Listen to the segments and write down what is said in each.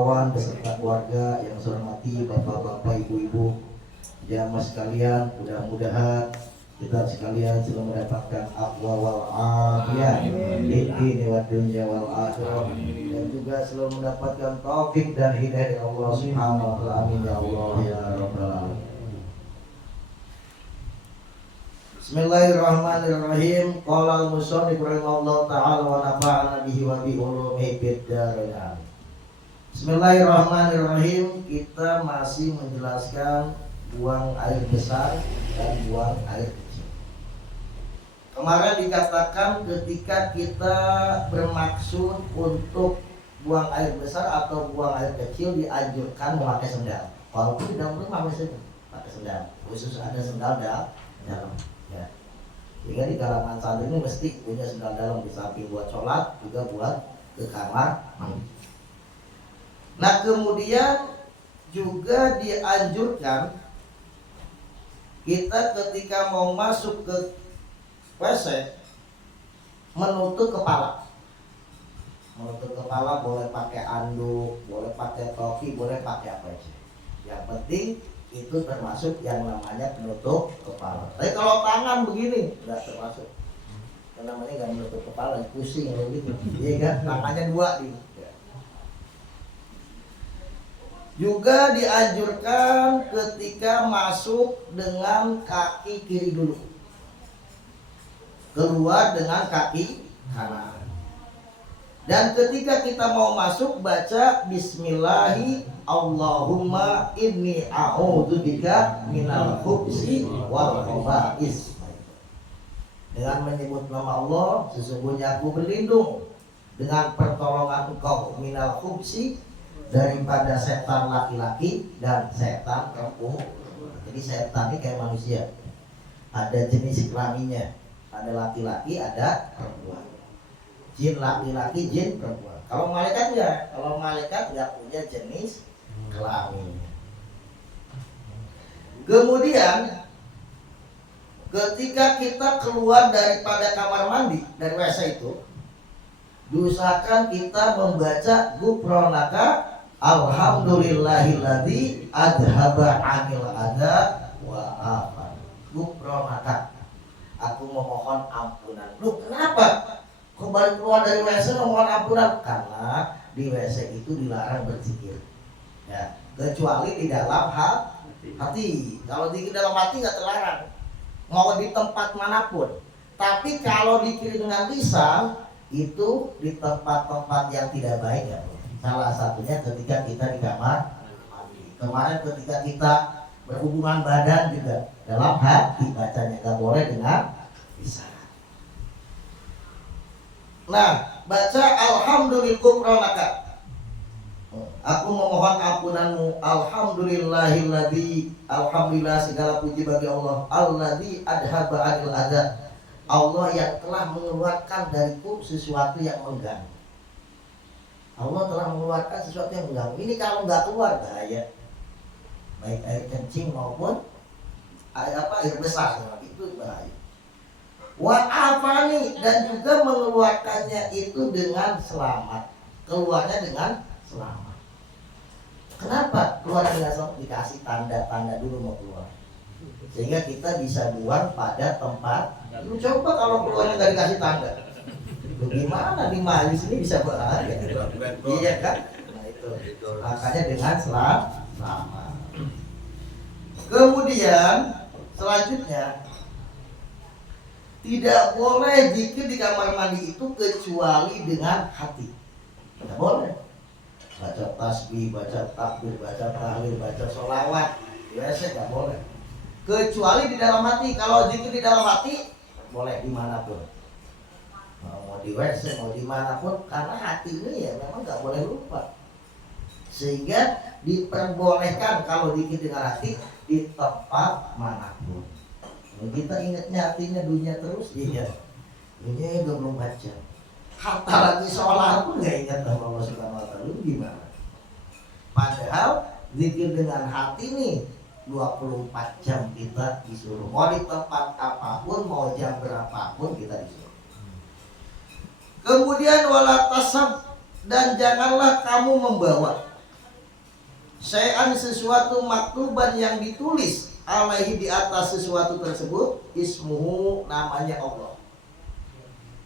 Wawan beserta keluarga yang saya hormati, bapak-bapak, ibu-ibu, jamaah sekalian, mudah-mudahan kita sekalian sudah mendapatkan aqwa wal afiyah di dini wa dunya wal akhirah, dan juga selalu mendapatkan taufik dan hidayah dari Allah Subhanahu wa taala. Amin ya Allah ya rabbal alamin. Bismillahirrahmanirrahim. Qala al-musannif rahimahullahu ta'ala wa nafa'ana bihi wa bi ulumihi fid dharain. Bismillahirrahmanirrahim. Kita masih menjelaskan buang air besar dan buang air kecil. Kemarin dikatakan ketika kita bermaksud untuk buang air besar atau buang air kecil dianjurkan memakai sendal. Walaupun di dalam rumah misalnya pakai sendal, khusus ada sendal dalam. Ya. Sehingga di kalangan santri ini mesti punya sendal dalam, di samping buat sholat juga buat ke kamar mandi. Nah, kemudian juga dianjurkan kita ketika mau masuk ke WC menutup kepala. Menutup kepala boleh pakai anduk, boleh pakai topi, boleh pakai apa aja. Yang penting itu termasuk yang namanya penutup kepala. Tapi kalau tangan begini nggak termasuk. Yang namanya nggak menutup kepala, pusing kalau gitu. Iya kan? Tangannya dua nih. Juga dianjurkan ketika masuk dengan kaki kiri dulu, keluar dengan kaki kanan. Dan ketika kita mau masuk baca Bismillahi Allahumma inni a'udzubika minal khubsi wal khaba'is. Dengan menyebut nama Allah, sesungguhnya aku berlindung dengan pertolongan Engkau minal khubsi, daripada setan laki-laki dan setan perempuan. Jadi setan ini kayak manusia, ada jenis kelaminnya, ada laki-laki, ada perempuan. Jin laki-laki, jin perempuan. Kalau malaikat enggak, kalau malaikat enggak punya jenis kelamin. Kemudian ketika kita keluar daripada kamar mandi, dari WC itu, diusahakan kita membaca Ghufranaka Alhamdulillahilladzi adhaba 'anil adza wa afan. Ghufranaka, aku memohon ampunan. Lu kenapa? Kok baru keluar dari WC memohon ampunan? Karena di WC itu dilarang berzikir. Ya, kecuali di dalam hati. Kalau di dalam hati nggak terlarang, mau di tempat manapun. Tapi kalau dikiri dengan lisan itu di tempat-tempat yang tidak baik ya. Salah satunya ketika kita di kamar mandi. Kemarin ketika kita berhubungan badan juga dalam hati bacanya, gak boleh dengan lisan. Nah, baca Alhamdulillahilladzi, aku memohon ampunanmu. Alhamdulillahilladzi, alhamdulillah segala puji bagi Allah. Alladzi adhaba 'anil adza, Allah yang telah mengeluarkan dariku sesuatu yang mengganggu. Allah telah mengeluarkan sesuatu yang mengganggu. Ini kalau nggak keluar bahaya. Baik air kencing maupun air besar, itu bahaya. Wa afani, dan juga mengeluarkannya itu dengan selamat. Keluarnya dengan selamat. Kenapa keluar dengan selamat? Dikasih tanda-tanda dulu mau keluar, sehingga kita bisa buang pada tempat. Lu coba kalau keluarnya nggak dikasih tanda, gimana di majelis ini bisa bahaya? Iya kan? Nah itu, makanya dengan selamat. Kemudian selanjutnya, tidak boleh zikir di kamar mandi itu kecuali dengan hati. Tidak boleh baca tasbih, baca takbir, baca tahlil, baca sholawat, biasa nggak boleh. Kecuali di dalam hati. Kalau zikir di dalam hati boleh dimanapun, mau di WC, mau dimanapun, karena hati ini ya memang nggak boleh lupa. Sehingga diperbolehkan kalau zikir dengan hati di tempat manapun. Kita ingatnya hatinya dunia terus, iya. Dunia 24 jam. Hatta lagi sholat pun nggak ingat sama Allah Subhanahu wa Ta'ala. Lu gimana? Padahal zikir dengan hati nih 24 jam kita disuruh. Mau di tempat apapun, mau jam berapapun kita disuruh. Kemudian wala tasab, dan janganlah kamu membawa. Syai'an sesuatu maktuban yang ditulis alaihi di atas sesuatu tersebut ismuhu namanya Allah.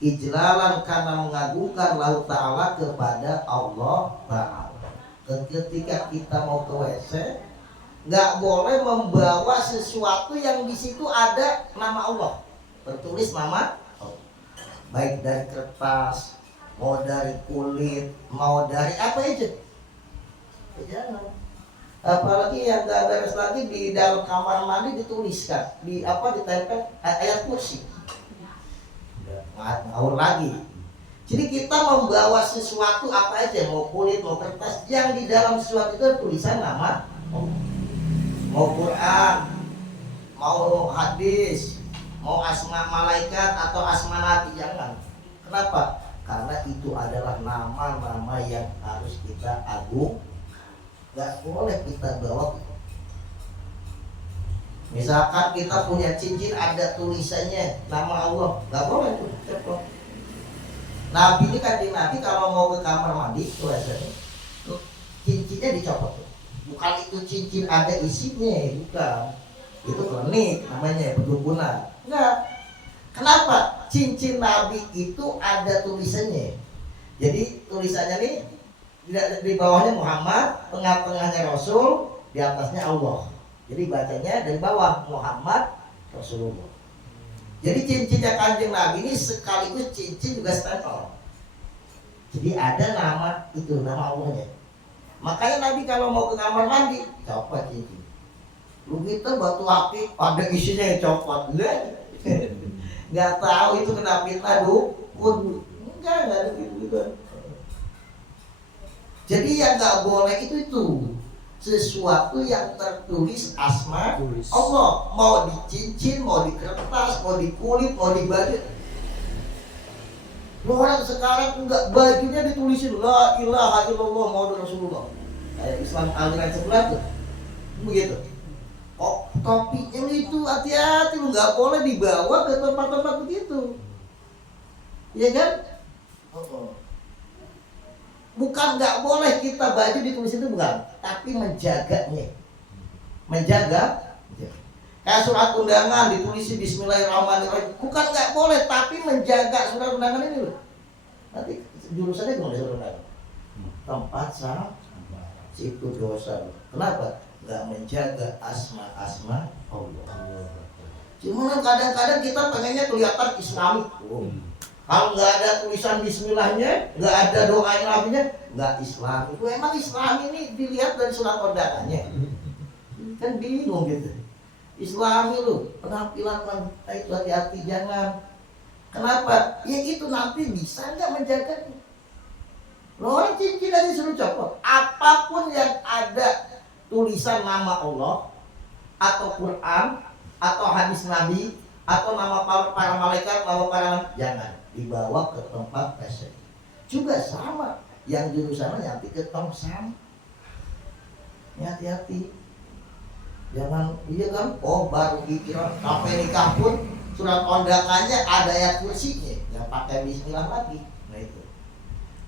Ijlalan karena mengagungkan Allah Ta'ala kepada Allah Ta'ala. Ketika kita mau ke WC, nggak boleh membawa sesuatu yang di situ ada nama Allah, tertulis nama Allah. Baik dari kertas, mau dari kulit, mau dari apa aja. Jangan. Apalagi yang nggak beres lagi di dalam kamar mandi dituliskan, ditempel ayat kursi. Ngawur lagi. Jadi kita membawa sesuatu apa aja, mau kulit, mau kertas, yang di dalam sesuatu itu tulisan nama Allah. Mau Quran, mau hadis, mau asma malaikat atau asma nabi, jangan. Kenapa? Karena itu adalah nama-nama yang harus kita agung. Gak boleh kita bawa. Misalkan kita punya cincin ada tulisannya nama Allah, gak boleh tuh. Nabi ini kan Nabi kalau mau ke kamar mandi tuh cincinnya dicopot tuh. Bukan itu cincin ada isinya, bukan. Itu klinik namanya, perdukunan. Enggak. Kenapa? Cincin Nabi itu ada tulisannya. Jadi tulisannya nih di bawahnya Muhammad, tengah-tengahnya Rasul, di atasnya Allah. Jadi bacanya dari bawah Muhammad Rasulullah. Jadi cincinnya Kanjeng Nabi ini sekaligus cincin juga stempel. Jadi ada nama itu, nama Allahnya. Makanya Nabi kalau mau ke kamar mandi copot cincin. Lu kita batu akik ada isinya yang copot. Nggak tahu itu kena fitnah dukun. Enggak ada gitu. Jadi yang nggak boleh itu sesuatu yang tertulis asma Allah, mau di cincin, mau di kertas, mau di kulit, mau di baju. Orang sekarang enggak, bajunya ditulisin la ilaha illallah Muhammadur Rasulullah. Kayak Islam aliran sebelah tuh. Begitu. Oh, topinya itu hati-hati, lu nggak boleh dibawa ke tempat-tempat begitu. Iya kan? Bukan nggak boleh kita baju ditulis itu, bukan, tapi menjaganya. Menjaga. Kayak surat undangan ditulis Bismillahirrahmanirrahim. Bukan nggak boleh, tapi menjaga surat undangan ini loh. Nanti jurusannya gimana surat undangan? Tempat sah, situ dosa. Kenapa? Nggak menjaga asma-asma Allah. Cuma kadang-kadang kita pengennya kelihatan Islami. Kalau nggak ada tulisan Bismillahnya, nggak ada doa Nabinya, nggak Islam. Itu emang Islam ini dilihat dari surat undangannya. Kan bingung gitu. Islami lu, penampilan itu hati-hati, jangan. Kenapa? Ya itu nanti bisa nggak menjaganya. Orang cincin aja suruh copot. Apapun yang ada tulisan nama Allah, atau Quran, atau hadis Nabi, atau nama para malaikat, nama para jangan dibawa ke tempat WC. Juga sama, yang jurusannya nanti ke tong sampah. Hati-hati. Jangan, iya kan, oh baru pikiran sampai nikah pun surat undangannya ada ayat kursinya, yang pakai bismillah lagi. Nah itu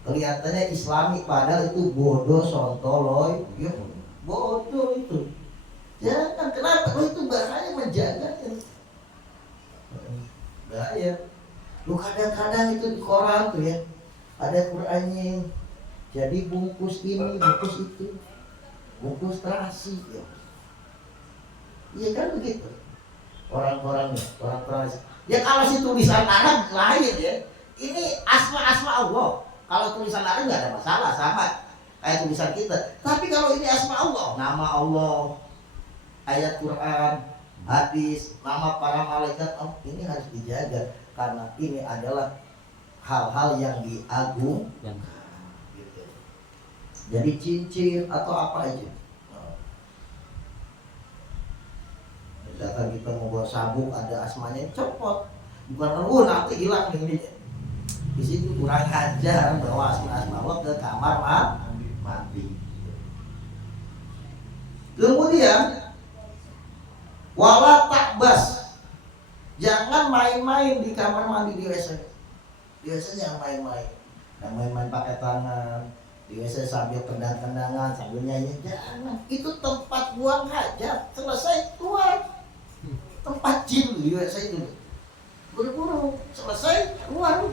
kelihatannya Islami, padahal itu bodoh, sontoloy, ya bodoh itu. Jangan, kenapa? Oh itu bahaya, menjaganya. Bahaya. Lu kadang-kadang itu di koran tuh ya, ada Qur'annya. Jadi bungkus ini, bungkus itu, bungkus terasi ya. Iya kan begitu. Orang-orangnya, orang terasi. Ya kalau si tulisan Arab lain ya. Ini asma-asma Allah. Kalau tulisan Arab nggak ada masalah, sama kayak tulisan kita. Tapi kalau ini asma Allah, nama Allah, ayat Quran, hadis, nama para malaikat, oh, ini harus dijaga karena ini adalah hal-hal yang diagungkan. Gitu. Jadi cincin atau apa aja. Misalkan kita mau buat sabuk ada asmanya, copot. Bukan nanti hilang nih. Di situ kurang ajar bawa asma Allah ke kamar mandi. Kemudian wala takbas, jangan main-main di kamar mandi di WC. Di WC jangan main-main. Yang main-main pakai tangan, di WC sambil kendang-kendangan, sambil nyanyi, jangan. Itu tempat buang hajat, selesai keluar. Tempat jin di WC itu. Buru-buru, selesai keluar.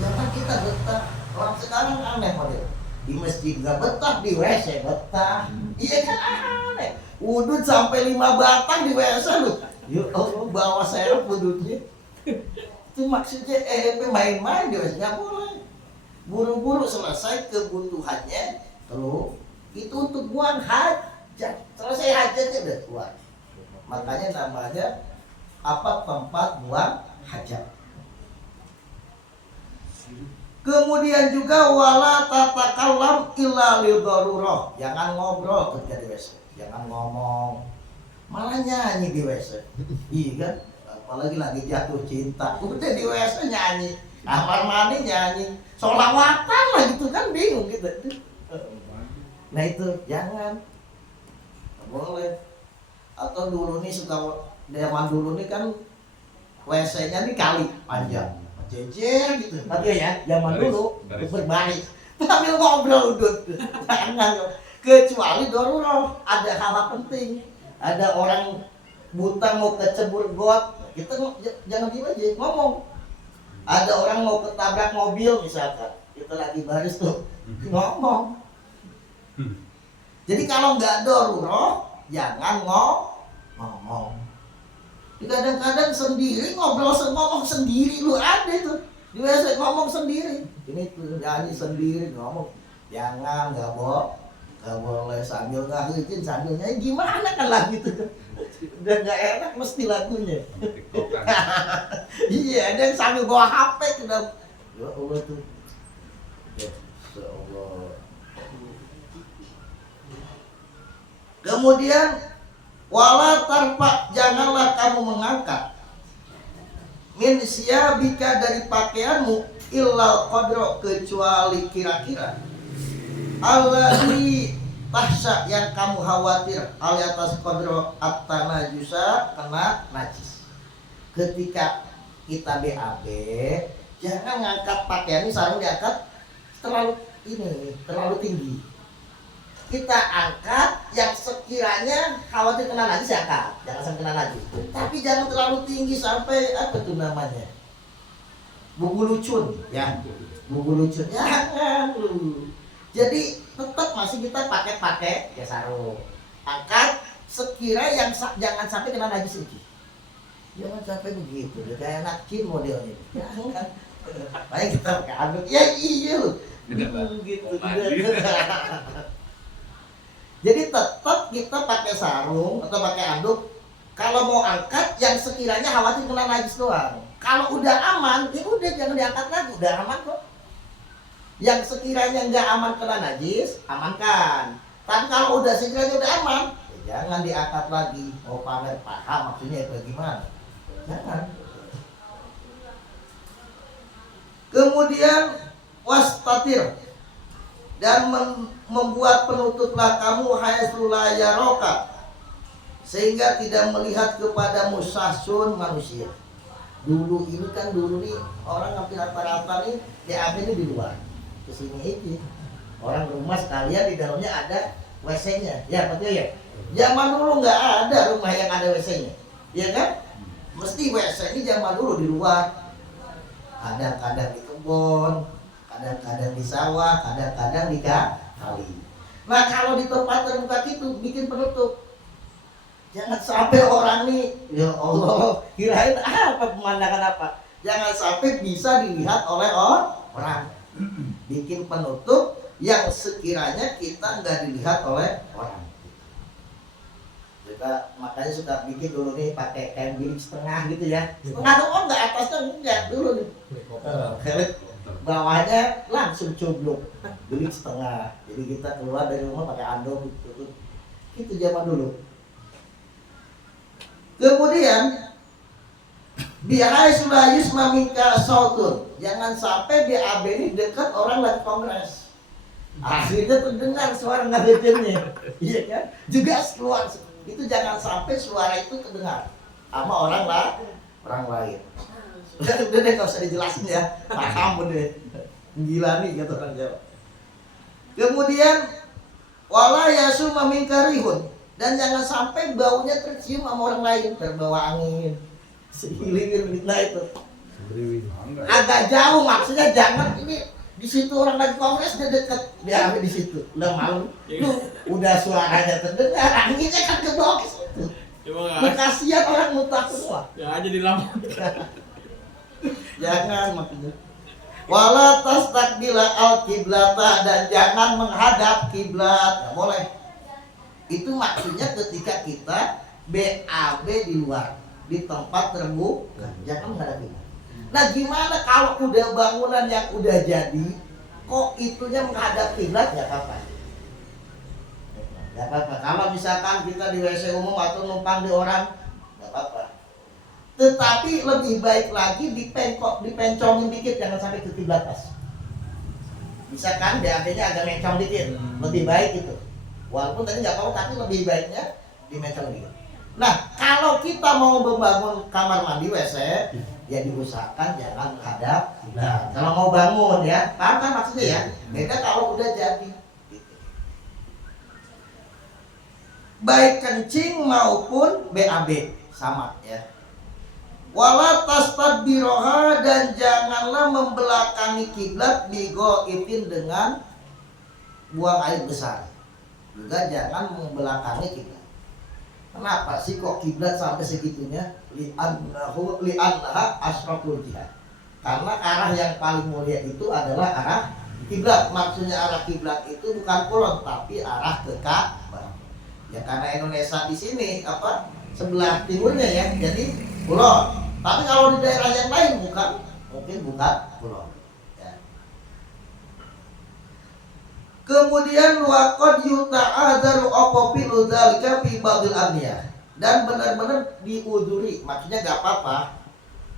Jangan kita betah. Orang sekarang aneh model. Di masjid nggak betah, di WC betah. Iya kan aneh. Wudhu sampai 5 batang di WC lu. Yuk, bawa serep wudhunya. Itu maksudnya main-main di WC nggak boleh. Buru-buru selesai kebutuhannya, terus itu untuk buang hajat. Selesai hajatnya udah keluar. Makanya namanya apa, tempat buang hajat. Kemudian juga wala tatakallam illa lidharurah. Jangan ngobrol ketika di WC. Jangan ngomong. Malah nyanyi di WC. Iya kan? Apalagi lagi jatuh cinta. Udah di WC nyanyi. Kamar mandi nyanyi. Sholawatan lah gitu kan, bingung gitu. Nah itu jangan. Nggak boleh. Atau dulu nih suka, zaman dulu nih kan WC-nya nih kali panjang. Jejer gitu. Tapi ya zaman dulu berbaris. Sambil ngobrol udut. Jangan. Kecuali darurat, ada hal penting. Ada orang buta mau kecebur got, kita jangan diem aja, ngomong. Ada orang mau ketabrak mobil misalkan, kita lagi baris tuh, ngomong. Jadi kalau nggak darurat, jangan ngomong. Kadang-kadang sendiri ngomong sendiri, lu ada tuh di WC ngomong sendiri. Ini tuh nyanyi sendiri ngomong. Jangan, nggak boleh sambil ngahijin, sambil nyanyi, gimana kan lagu itu tuh. Udah nggak enak mesti lagunya. Iya, ada yang sambil bawa HP udah. Ya Allah tuh. Ya Allah. Kemudian wala tarfa, janganlah kamu mengangkat min siyabika, dari pakaianmu, illal qadra, kecuali kira-kira alladzi tahsya, yang kamu khawatir ali atas qadra at-tanajusa, kena najis. Ketika kita BAB, jangan ngangkat pakaian ini, sarung diangkat terlalu tinggi. Kita angkat yang sekiranya khawatir kena najis, angkat, jangan sampai kena najis. Tapi jangan terlalu tinggi sampai apa tuh namanya, buku lucun ya, buku lucun, jangan. Jadi tetap masih kita pakai ya sarung, angkat sekira yang jangan sampai kena najis lagi. Jangan sampai begitu, kayak anak jin modelnya. Jangan. Baik kita pakai anduk, ya iya loh. Gitu. Jadi tetap kita pakai sarung atau pakai anduk. Kalau mau angkat yang sekiranya khawatir kena najis doang. Kalau udah aman, ya udah jangan diangkat lagi, udah aman kok. Yang sekiranya nggak aman kena najis, amankan. Tapi kalau udah sekiranya udah aman, ya jangan diangkat lagi. Oh pamer paham maksudnya itu gimana? Jangan. Kemudian wastatir, dan membuat penutuplah kamu haitsu la yaraka, sehingga tidak melihat kepadamu sahsun manusia. Dulu ini kan nih orang hampir rata-rata nih DAB ini di luar. Kesini aja. Orang rumah sekalian di dalamnya ada WC-nya. Ya betul ya. Zaman dulu nggak ada rumah yang ada WC-nya. Ya kan? Mesti WC ini zaman dulu di luar. Kadang-kadang di kebun, kadang-kadang di sawah, kadang-kadang di kali. Nah kalau di tempat terbuka itu bikin penutup. Jangan sampai orang nih, ya Allah, kirain apa pemandangan apa. Jangan sampai bisa dilihat oleh orang. Bikin penutup yang sekiranya kita nggak dilihat oleh orang. Kita makanya suka bikin dulu nih pakai kain bilik setengah gitu ya. Setengah doang, nggak atasnya enggak dulu nih. Bawahnya langsung coblok, bilik setengah. Jadi kita keluar dari rumah pakai andong gitu. Itu zaman dulu. Kemudian bihai sudah yusma minka sautun, jangan sampai BAB ini dekat orang lagi kongres. Akhirnya terdengar suara ngagetinnya, iya kan? Juga keluar itu, jangan sampai suara itu terdengar sama orang lain. Udah deh, nggak usah dijelasin ya, paham deh. Gila nih kata orang Jawa. Kemudian wala yasuma min karihun, dan jangan sampai baunya tercium sama orang lain, terbawa angin. Sehilir nah itu. Agak jauh, maksudnya jangan ini di situ orang lagi kongres dia dekat, dia di situ. Udah malu. Lu udah suaranya terdengar, anginnya kan ke bawah ke situ. Kasihan orang muntah semua. Ya aja di lampu. Jangan maksudnya. Wala tastakbila al-kiblata, dan jangan menghadap kiblat. Nggak boleh. Itu maksudnya ketika kita BAB di luar, di tempat terbuka, jangan menghadap kiblat. Nah, gimana kalau udah bangunan yang udah jadi, kok itunya menghadap kiblat? Nggak apa-apa. Nggak apa-apa. Kalau misalkan kita di WC umum atau numpang di orang, nggak apa-apa. Tetapi lebih baik lagi dipencongin dikit, jangan sampai ke kiblat pas. Misalkan DAB-nya agak mencong dikit, lebih baik itu. Walaupun tadi nggak tahu, tapi lebih baiknya dimencong dikit. Nah, kalau kita mau membangun kamar mandi WC, ya diusahakan jangan menghadap. Nah, kalau mau bangun ya, paham kan maksudnya ya? Beda kalau udah jadi. Gitu. Baik kencing maupun BAB sama ya. Wala tastadbiroha, dan janganlah membelakangi kiblat bigo itin dengan buang air besar. Juga jangan membelakangi kiblat. Kenapa sih kok kiblat sampai segitunya? Li'annaha asraful jihad. Karena arah yang paling mulia itu adalah arah kiblat. Maksudnya arah kiblat itu bukan kulon, tapi arah ke Ka'bah. Ya karena Indonesia di sini sebelah timurnya ya, jadi kulon. Tapi kalau di daerah yang lain mungkin bukan kulon. Ya. Kemudian waqad yuta'adzaru aqabilu dzalika fi ba'dil amniyah, dan benar-benar diuduri, maksudnya gak apa-apa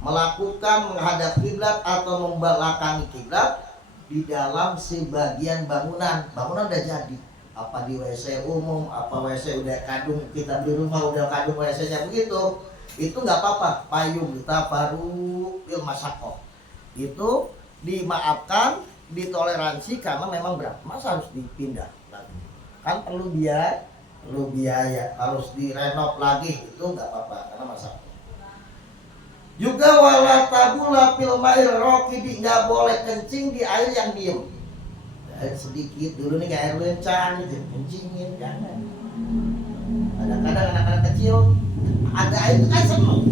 melakukan menghadap kiblat atau membelakangi kiblat di dalam sebagian bangunan udah jadi, apa di WC umum, apa WC udah kadung, kita di rumah udah kadung WC-nya begitu, itu nggak apa-apa. Payung kita baru ilmasakoh itu dimaafkan, ditoleransi, karena memang berat. Masa harus dipindah lagi? Kan perlu biaya, harus direnov lagi, itu nggak apa-apa karena masakoh. Juga wala tabula fil ma'ir raqidi, nggak boleh kencing di air yang diem. Air sedikit dulu nih kayak air lencang gitu, kencingin jangan. Kadang-kadang anak-anak kecil ada air itu kan seneng,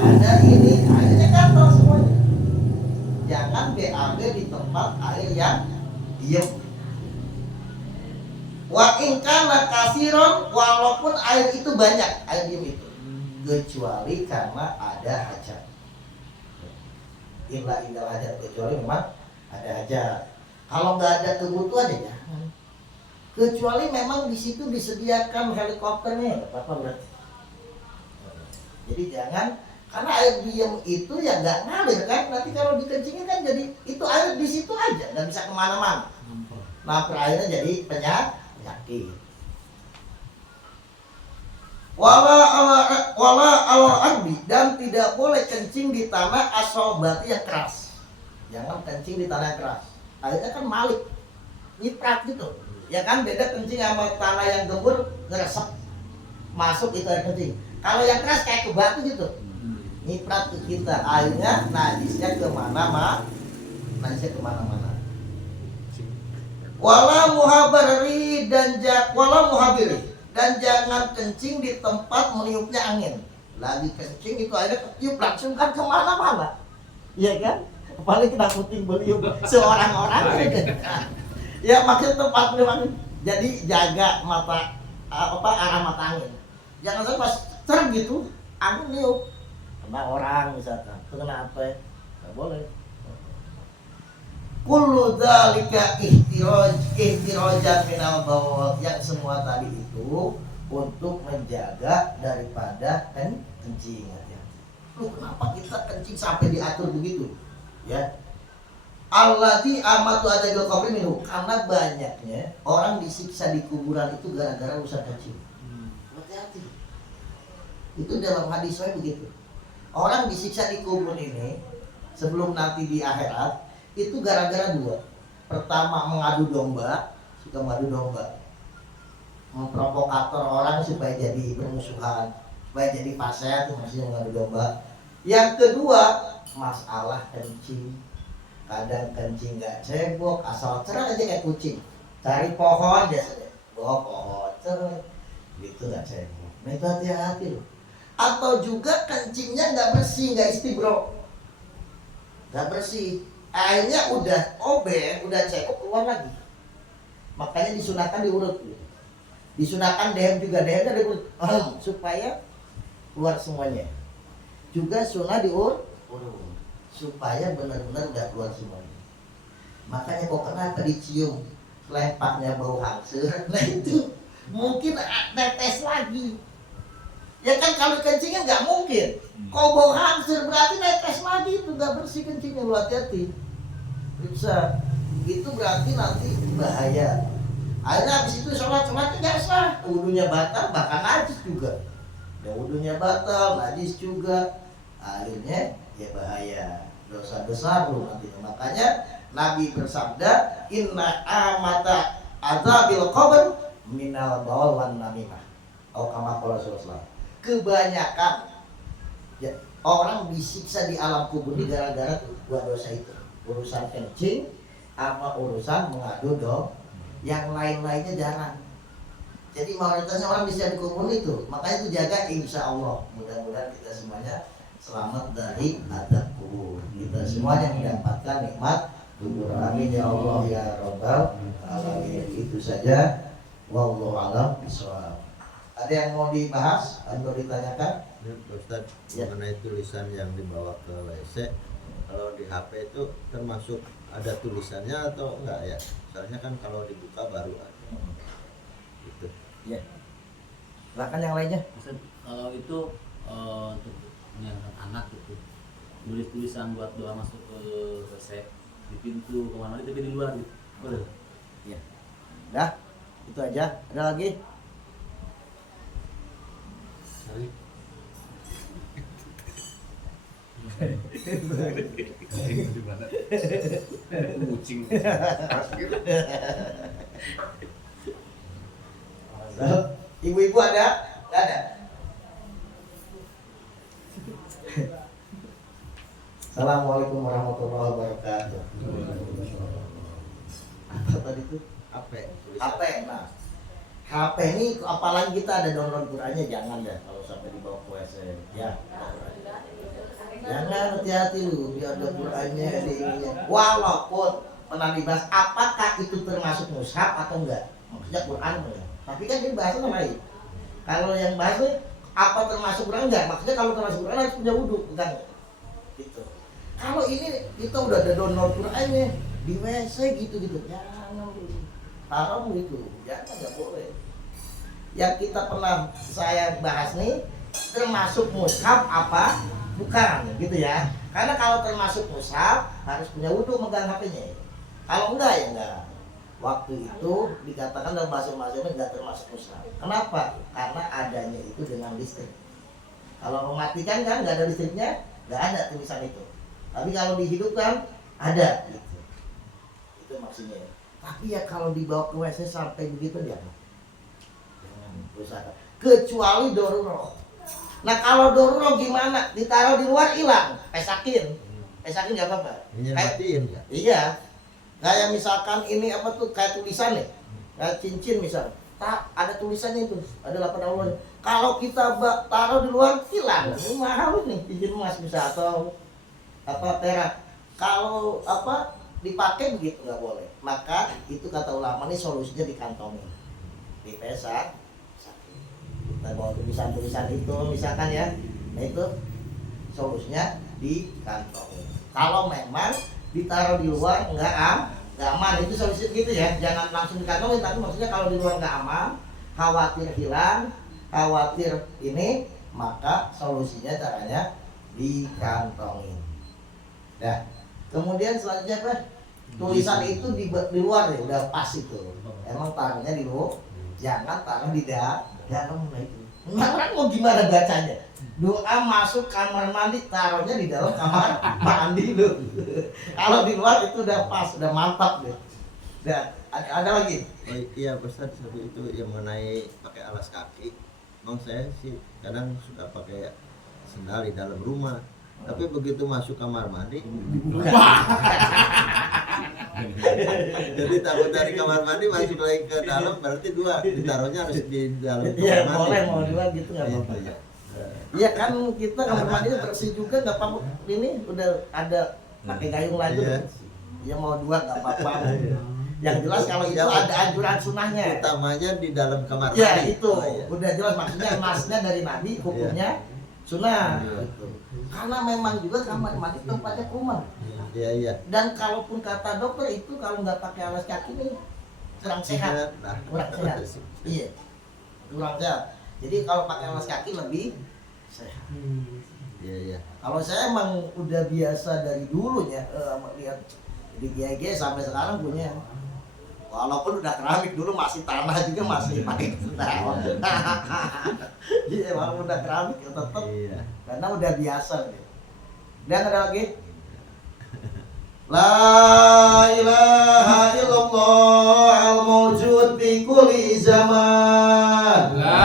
ada ini airnya gatal semuanya. Jangan BAB di tempat air yang diem. Wa in kana kasiron, walaupun air itu banyak, air diem itu, kecuali karena ada hajat. Illa hajat, kecuali memang ada hajat. Kalau nggak ada kebutuhan ya jangan. Kecuali memang di situ disediakan helikopternya, nggak apa-apa berarti. Jadi jangan, karena air diem itu ya nggak ngalir kan. Nanti kalau dikencingin kan jadi itu air di situ aja, nggak bisa kemana-mana. Nah, airnya jadi penyakit. Wala al-ardi, dan tidak boleh kencing di tanah asobati yang keras. Jangan kencing di tanah yang keras. Airnya kan malik, nyiprat gitu. Ya kan, beda kencing sama tanah yang gembur, ngeresep masuk itu air kencing. Kalau yang keras kayak ke batu gitu, nyiprat ke kita, airnya najisnya kemana-mana. Wala muhabiri, dan jangan kencing di tempat meniupnya angin. Lagi kencing itu airnya ketiup langsung kan kemana-mana, iya kan? Paling kena puting beliung seorang-orang gitu. Ya maksud tempat meniup angin. Jadi jaga arah mata angin. Jangan sampai pas gitu angin niup kena orang misalkan, kena apa? Nggak boleh. Kullu dzalika ihtirajan minal bawl, yang semua tadi itu untuk menjaga daripada kencing. Lu kenapa kita kencing sampai diatur begitu? Ya. Allati amatu adadul qabri minhu, karena banyaknya orang disiksa di kuburan itu gara-gara urusan kencing. Hati-hati. Itu dalam hadis saya begitu. Orang disiksa di kubur ini sebelum nanti di akhirat itu gara-gara dua. Pertama mengadu domba, suka mengadu domba, memprovokator orang supaya jadi bermusuhan, supaya jadi fase itu maksudnya mengadu domba. Yang kedua masalah kencing, kadang kencing nggak cebok, asal cerah aja kayak kucing, cari pohon biasanya, bawa pohon cerah, gitu nggak cebok. Nah itu hati-hati loh. Atau juga kencingnya nggak bersih, nggak istibro, nggak bersih, airnya udah obeng, udah cebok keluar lagi. Makanya disunahkan diurut, disunahkan dehem juga, dehemnya diurut supaya keluar semuanya. Juga sunnah diurut supaya benar-benar udah keluar semuanya. Makanya kok kenapa dicium lempaknya bau hangsur, nah itu mungkin tetes lagi. Ya kan kalau kencingnya nggak mungkin. Kok bau hangsur berarti netes lagi, itu nggak bersih kencingnya, lu hati-hati. Bisa. Itu berarti nanti bahaya. Akhirnya habis itu sholatnya nggak sah, wudunya batal, bahkan najis juga. Ya wudunya batal, najis juga. Akhirnya ya bahaya, dosa besar lu nanti. Makanya Nabi bersabda, inna amata azabil qabr minal bawl wan namimah. Atau kama qala Rasulullah. Kebanyakan ya, orang disiksa di alam kubur ini gara-gara dua dosa itu, urusan kencing sama urusan mengadu domba. Yang lain-lainnya jarang. Jadi mayoritasnya orang bisa dikubur itu. Makanya itu jaga, insya Allah. Mudah-mudahan kita semuanya selamat dari adab kubur. Kita semuanya mendapatkan nikmat kubur. Amin ya Allah ya Rabbal alamin. Itu saja. Wallahu a'lam bishawab. Ada yang mau dibahas atau ditanyakan? Ustaz, mengenai tulisan yang dibawa ke WC, kalau di HP itu termasuk ada tulisannya atau enggak ya? Soalnya kan kalau dibuka baru ada. Gitu. Ya. Silakan yang lainnya. Ustaz, kalau itu untuk menyenangkan anak gitu, tulis tulisan buat doa masuk ke WC di pintu kemana tapi di luar gitu, boleh? Iya. Dah, itu aja. Ada lagi? Kucing. Ibu-ibu ada? Nggak ada. Assalamualaikum warahmatullahi wabarakatuh. Apa tadi itu? HP. HP. Nah, HP ini apalagi kita ada download Qurannya, jangan deh kalau sampai dibawa ke WC. Ya. Jangan, hati-hati lu, biar ada Qurannya di ininya. Walaupun pernah dibahas apakah itu termasuk mushaf atau enggak, maksudnya Quran enggak. Tapi kan ini bahasanya lain. Kalau yang bahasnya apa termasuk Quran enggak, maksudnya kalau termasuk Quran harus punya wudhu, enggak gitu. Kalau ini kita udah ada download Qurannya di WC gitu-gitu, jangan dulu. Haram itu, jangan, enggak boleh. Yang kita pernah saya bahas nih termasuk mushaf apa? Bukan, gitu ya. Karena kalau termasuk mushaf harus punya wudhu megang HP-nya. Kalau enggak ya enggak. Waktu itu dikatakan dalam bahasa-bahasanya enggak termasuk mushaf. Kenapa? Karena adanya itu dengan listrik. Kalau mematikan kan enggak ada listriknya, enggak ada tulisan itu. Tapi kalau dihidupkan ada gitu. Itu maksudnya. Tapi ya kalau dibawa ke WC sampai begitu jangan berusaha. Kecuali darurat. Nah kalau darurat gimana? Ditaruh di luar hilang, pesakin nggak apa-apa. Matiin ya? Iya. Kayak misalkan ini apa tuh kayak tulisan nih, kayak cincin misal, tak ada tulisannya itu, ada 8 awal. Kalau kita taruh di luar hilang, ini mahal nih cincin emas bisa atau apa perak. Kalau apa dipakai begitu nggak boleh. Maka itu kata ulama nih solusinya dikantongin, dipesak. Kita bawa tulisan-tulisan itu misalkan ya, nah itu solusinya di kantong. Kalau memang ditaruh di luar nggak aman, itu solusi gitu ya, jangan langsung dikantongin. Tapi maksudnya kalau di luar nggak aman, khawatir hilang, khawatir ini, maka solusinya caranya dikantongin. Nah, kemudian selanjutnya apa? Tulisan itu di luar ya udah pas itu. Emang taruhnya di luar, jangan taruh di dalam itu. Orang mau gimana bacanya? Doa masuk kamar mandi, taruhnya di dalam kamar mandi lu. Kalau di luar itu udah pas, udah mantap deh. Dan ada lagi. Oh iya Ustaz, satu itu yang mengenai pakai alas kaki. Memang saya sih kadang suka pakai sendal di dalam rumah. Tapi begitu masuk kamar mandi, jadi takut dari kamar mandi masuk lagi ke dalam, berarti dua ditaruhnya harus di dalam Iya kamar mandi. boleh mau dua gitu nggak apa-apa. Gitu ya. Iya kan kita kamar mandinya bersih juga nggak apa-apa. Ini udah ada pakai gayung lagi. Iya. Ya mau dua nggak apa-apa. Yang jelas kalau itu Yang ada anjuran sunnahnya. Utamanya di dalam kamar Ya mandi. itu Oh, iya. udah jelas maksudnya nasnya dari Nabi, hukumnya sunnah. Iya. Gitu. Karena memang juga kamar mandi tempatnya kuman. Iya iya. Dan kalaupun kata dokter itu kalau nggak pakai alas kaki nih kurang sehat. Nah, Kurang sehat. Iya. Kurang sehat. Jadi kalau pakai alas kaki lebih sehat. Iya iya. Kalau saya emang udah biasa dari dulunya lihat di GG sampai sekarang punya. Walaupun udah keramik dulu masih tanah juga masih pakai sendal. Iya, walaupun udah keramik ya tetap Iya. karena udah biasa gitu. Dan ada lagi? La ilaha illallah al-mawjud fi kulli zaman. La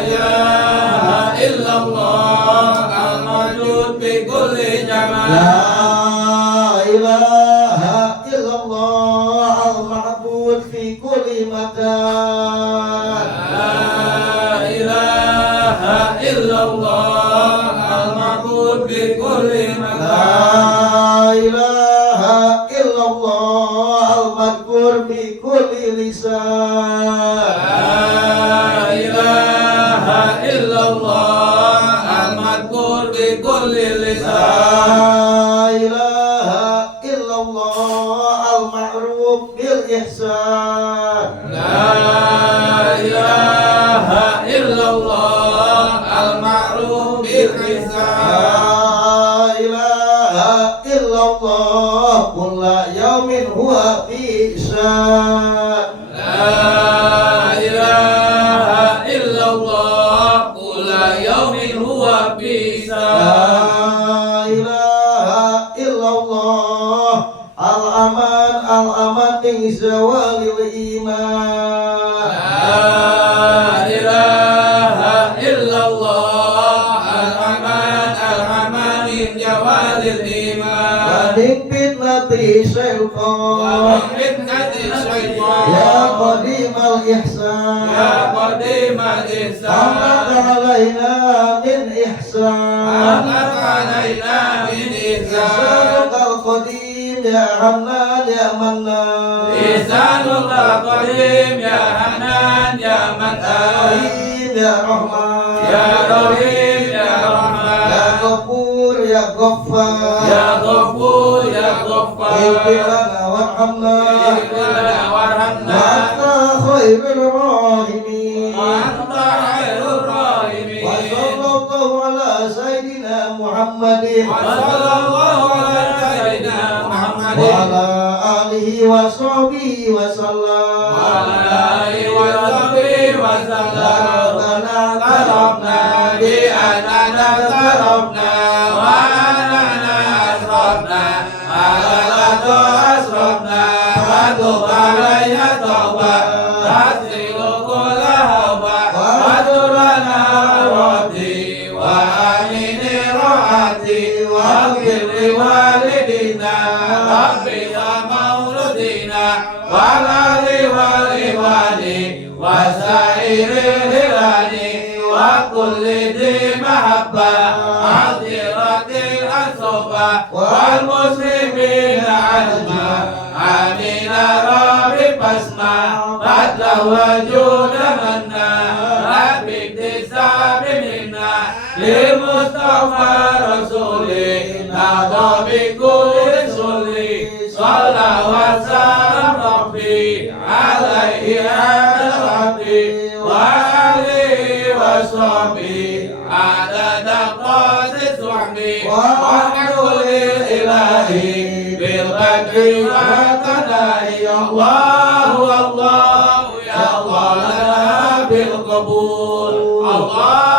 ilaha illallah al-mawjud fi kulli zaman. La ilaha illallah al-ma'bud fi kulli makan. La ilaha illallah al-ma'bud fi kulli makan. La ilaha illallah al-madhkur fi kulli lisan. La ilaha illallah al-madhkur fi kulli lisan. La ilaha illallah al-ma'ruf bil ihsan. La ilaha illallah al-ma'ruf bil ihsan. La ilaha illallah kulla yaumin huwa fi syan. La ilaha illallah kulla yaumin huwa fi syan. La ilaha illallah al-aman al-aman min zawalil iman. La ilaha illallah al-aman al-aman min jawalil iman. Wa min fitnati syaitan. Fitnati syaitan. Ya qadimal ihsan. Ya qadimal ihsan. Amlaka alaina min ihsan. Amlaka alaina min ihsan. Ihsanukal qadim ya Hannan ya Mannan. Ihsanullah qadim ya Hanan ya Mannan. Rahim ya Rahman. Ya Rahim ya Rahman. Ya Ghafur ya Ghaffar. Ya Ghafur ya Ghaffar. Ighfir lana warhamna. Ighfir lana warhamna. Wa anta khairul rahimin. Wa anta khairur rahimin. Wa sallallahu ala sayyidina Muhammadin. Wa sallallahu ala sayyidina Muhammadin. Wa ala alihi wa sahbihi wa sallam. Wa ala alihi wa sahbihi wa sallam. Rabbana Tarabna bi anana tarabna wa anana asrabna alatu asrabna wa tub alayna tawba tasrilu kulla hawba wa turana rabbi wa amini rohati wa gilli walidina rabbi ya mauludina wa lali wali wa sairi hilani wa kulli di mahabba adiratil asoba wal muslimin ajma amina rabbi pasma badla wajuda manna rabbi tisabi minna li mustafa rasuli nada bi kulli sulli sallallahu wa sallam rabbi alaihi rabbi wa alihi wa sahbihi adada qasid suhbi wa kulli ilahi bil qadri wa qadai Allah ya Allah lana bil qabul Allah